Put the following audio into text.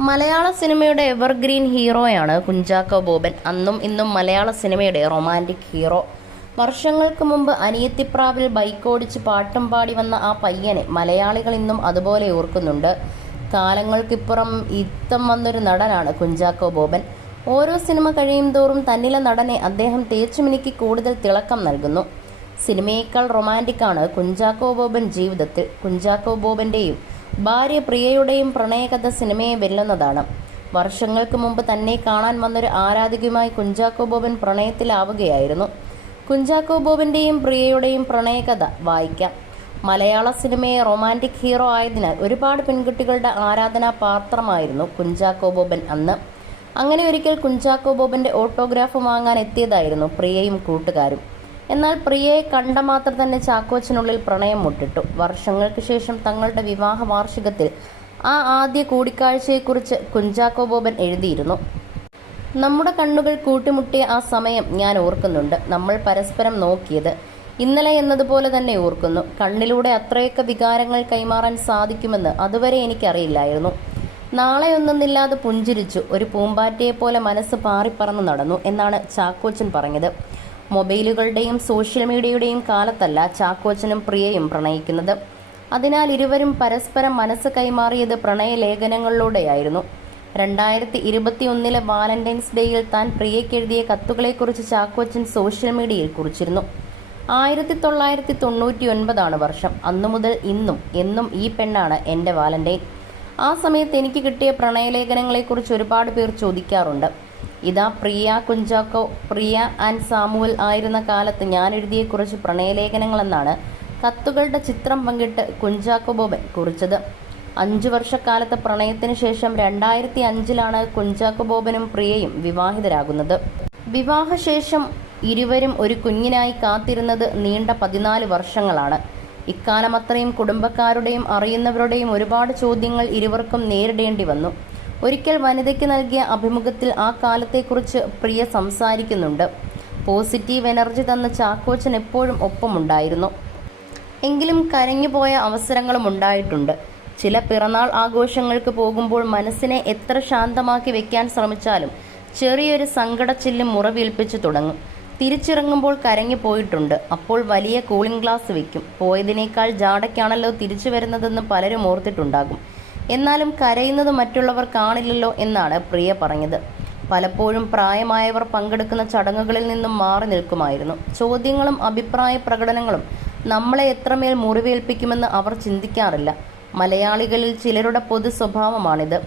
മലയാള സിനിമയുടെ എവർഗ്രീൻ ഹീറോയാണ് കുഞ്ചാക്കോ ബോബൻ. അന്നും ഇന്നും മലയാള സിനിമയുടെ റൊമാൻറ്റിക് ഹീറോ. വർഷങ്ങൾക്ക് മുമ്പ് അനിയത്തിപ്രാവിൽ ബൈക്കോടിച്ച് പാട്ടും പാടി വന്ന ആ പയ്യനെ മലയാളികൾ ഇന്നും അതുപോലെ ഓർക്കുന്നുണ്ട്. കാലങ്ങൾക്കിപ്പുറം ഇത്തം വന്നൊരു നടനാണ് കുഞ്ചാക്കോ ബോബൻ. ഓരോ സിനിമ കഴിയും തോറും തന്നിലെ നടനെ അദ്ദേഹം തേച്ചുമിനുക്കി കൂടുതൽ തിളക്കം നൽകുന്നു. സിനിമയേക്കാൾ റൊമാൻറ്റിക്കാണ് കുഞ്ചാക്കോ ബോബൻ ജീവിതത്തിൽ. കുഞ്ചാക്കോ ബോബൻ്റെയും ഭാര്യ പ്രിയയുടെയും പ്രണയകഥ സിനിമയെ വെല്ലുന്നതാണ്. വർഷങ്ങൾക്ക് മുമ്പ് തന്നെ കാണാൻ വന്നൊരു ആരാധികയുമായി കുഞ്ചാക്കോ ബോബൻ പ്രണയത്തിലാവുകയായിരുന്നു. കുഞ്ചാക്കോ ബോബൻ്റെയും പ്രിയയുടെയും പ്രണയകഥ വായിക്കാം. മലയാള സിനിമയെ റൊമാൻറ്റിക് ഹീറോ ആയതിനാൽ ഒരുപാട് പെൺകുട്ടികളുടെ ആരാധനാ പാത്രമായിരുന്നു കുഞ്ചാക്കോ ബോബൻ അന്ന്. അങ്ങനെ ഒരിക്കൽ കുഞ്ചാക്കോ ബോബൻ്റെ ഓട്ടോഗ്രാഫ് വാങ്ങാൻ എത്തിയതായിരുന്നു പ്രിയയും കൂട്ടുകാരും. എന്നാൽ പ്രിയയെ കണ്ട മാത്രം തന്നെ ചാക്കോച്ചനുള്ളിൽ പ്രണയം മുട്ടിട്ടു. വർഷങ്ങൾക്ക് ശേഷം തങ്ങളുടെ വിവാഹ വാർഷികത്തിൽ ആ ആദ്യ കൂടിക്കാഴ്ചയെക്കുറിച്ച് കുഞ്ചാക്കോ ബോബൻ എഴുതിയിരുന്നു. നമ്മുടെ കണ്ണുകൾ കൂട്ടിമുട്ടിയ ആ സമയം ഞാൻ ഓർക്കുന്നുണ്ട്. നമ്മൾ പരസ്പരം നോക്കിയത് ഇന്നലെ എന്നതുപോലെ തന്നെ ഓർക്കുന്നു. കണ്ണിലൂടെ അത്രയൊക്കെ വികാരങ്ങൾ കൈമാറാൻ സാധിക്കുമെന്ന് അതുവരെ എനിക്കറിയില്ലായിരുന്നു. നാളെ ഒന്നൊന്നില്ലാതെ പുഞ്ചിരിച്ചു. ഒരു പൂമ്പാറ്റയെപ്പോലെ മനസ്സ് പാറിപ്പറന്നു നടന്നു എന്നാണ് ചാക്കോച്ചൻ പറഞ്ഞത്. മൊബൈലുകളുടെയും സോഷ്യൽ മീഡിയയുടെയും കാലത്തല്ല ചാക്കോച്ചനും പ്രിയയും പ്രണയിക്കുന്നത്. അതിനാൽ ഇരുവരും പരസ്പരം മനസ്സ് കൈമാറിയത് പ്രണയലേഖനങ്ങളിലൂടെയായിരുന്നു. 2021 വാലന്റൈൻസ് ഡേയിൽ താൻ പ്രിയയ്ക്കെഴുതിയ കത്തുകളെക്കുറിച്ച് ചാക്കോച്ചൻ സോഷ്യൽ മീഡിയയിൽ കുറിച്ചിരുന്നു. 1999 വർഷം. അന്നു മുതൽ ഇന്നും എന്നും ഈ പെണ്ണാണ് എൻ്റെ വാലന്റൈൻ. ആ സമയത്ത് എനിക്ക് കിട്ടിയ പ്രണയലേഖനങ്ങളെക്കുറിച്ച് ഒരുപാട് പേർ ചോദിക്കാറുണ്ട്. ഇതാ പ്രിയ കുഞ്ചാക്കോ, പ്രിയ ആൻഡ് സാമുവൽ ആയിരുന്ന കാലത്ത് ഞാൻ എഴുതിയ കുറച്ച് പ്രണയലേഖനങ്ങളെന്നാണ് കത്തുകളുടെ ചിത്രം പങ്കിട്ട് കുഞ്ചാക്കോ ബോബൻ കുറിച്ചത്. 5 വർഷക്കാലത്തെ പ്രണയത്തിന് ശേഷം 2005 കുഞ്ചാക്കോ ബോബനും പ്രിയയും വിവാഹിതരാകുന്നത്. വിവാഹശേഷം ഇരുവരും ഒരു കുഞ്ഞിനായി കാത്തിരുന്നത് നീണ്ട 14 വർഷങ്ങളാണ്. ഇക്കാലം അത്രയും കുടുംബക്കാരുടെയും അറിയുന്നവരുടെയും ഒരുപാട് ചോദ്യങ്ങൾ ഇരുവർക്കും നേരിടേണ്ടി വന്നു. ഒരിക്കൽ വനിതയ്ക്ക് നൽകിയ അഭിമുഖത്തിൽ ആ കാലത്തെക്കുറിച്ച് പ്രിയ സംസാരിക്കുന്നുണ്ട്. പോസിറ്റീവ് എനർജി തന്ന ചാക്കോച്ചൻ എപ്പോഴും ഒപ്പമുണ്ടായിരുന്നു. എങ്കിലും കരഞ്ഞുപോയ അവസരങ്ങളും ഉണ്ടായിട്ടുണ്ട്. ചില പിറന്നാൾ ആഘോഷങ്ങൾക്ക് പോകുമ്പോൾ മനസ്സിനെ എത്ര ശാന്തമാക്കി വെക്കാൻ ശ്രമിച്ചാലും ചെറിയൊരു സങ്കടച്ചില്ലും മുറിവേൽപ്പിച്ചു തുടങ്ങും. തിരിച്ചിറങ്ങുമ്പോൾ കരഞ്ഞു പോയിട്ടുണ്ട്. അപ്പോൾ വലിയ കൂളിംഗ് ഗ്ലാസ് വയ്ക്കും. പോയതിനേക്കാൾ ജാടയ്ക്കാണല്ലോ തിരിച്ചു വരുന്നതെന്ന് പലരും ഓർത്തിട്ടുണ്ടാകും. എന്നാലും കരയുന്നത് മറ്റുള്ളവർ കാണില്ലല്ലോ എന്നാണ് പ്രിയ പറഞ്ഞത്. പലപ്പോഴും പ്രായമായവർ പങ്കെടുക്കുന്ന ചടങ്ങുകളിൽ നിന്നും മാറി നിൽക്കുമായിരുന്നു. ചോദ്യങ്ങളും അഭിപ്രായ പ്രകടനങ്ങളും നമ്മളെ എത്രമേൽ മുറിവേൽപ്പിക്കുമെന്ന് അവർ ചിന്തിക്കാറില്ല. മലയാളികളിൽ ചിലരുടെ പൊതു സ്വഭാവമാണിത്.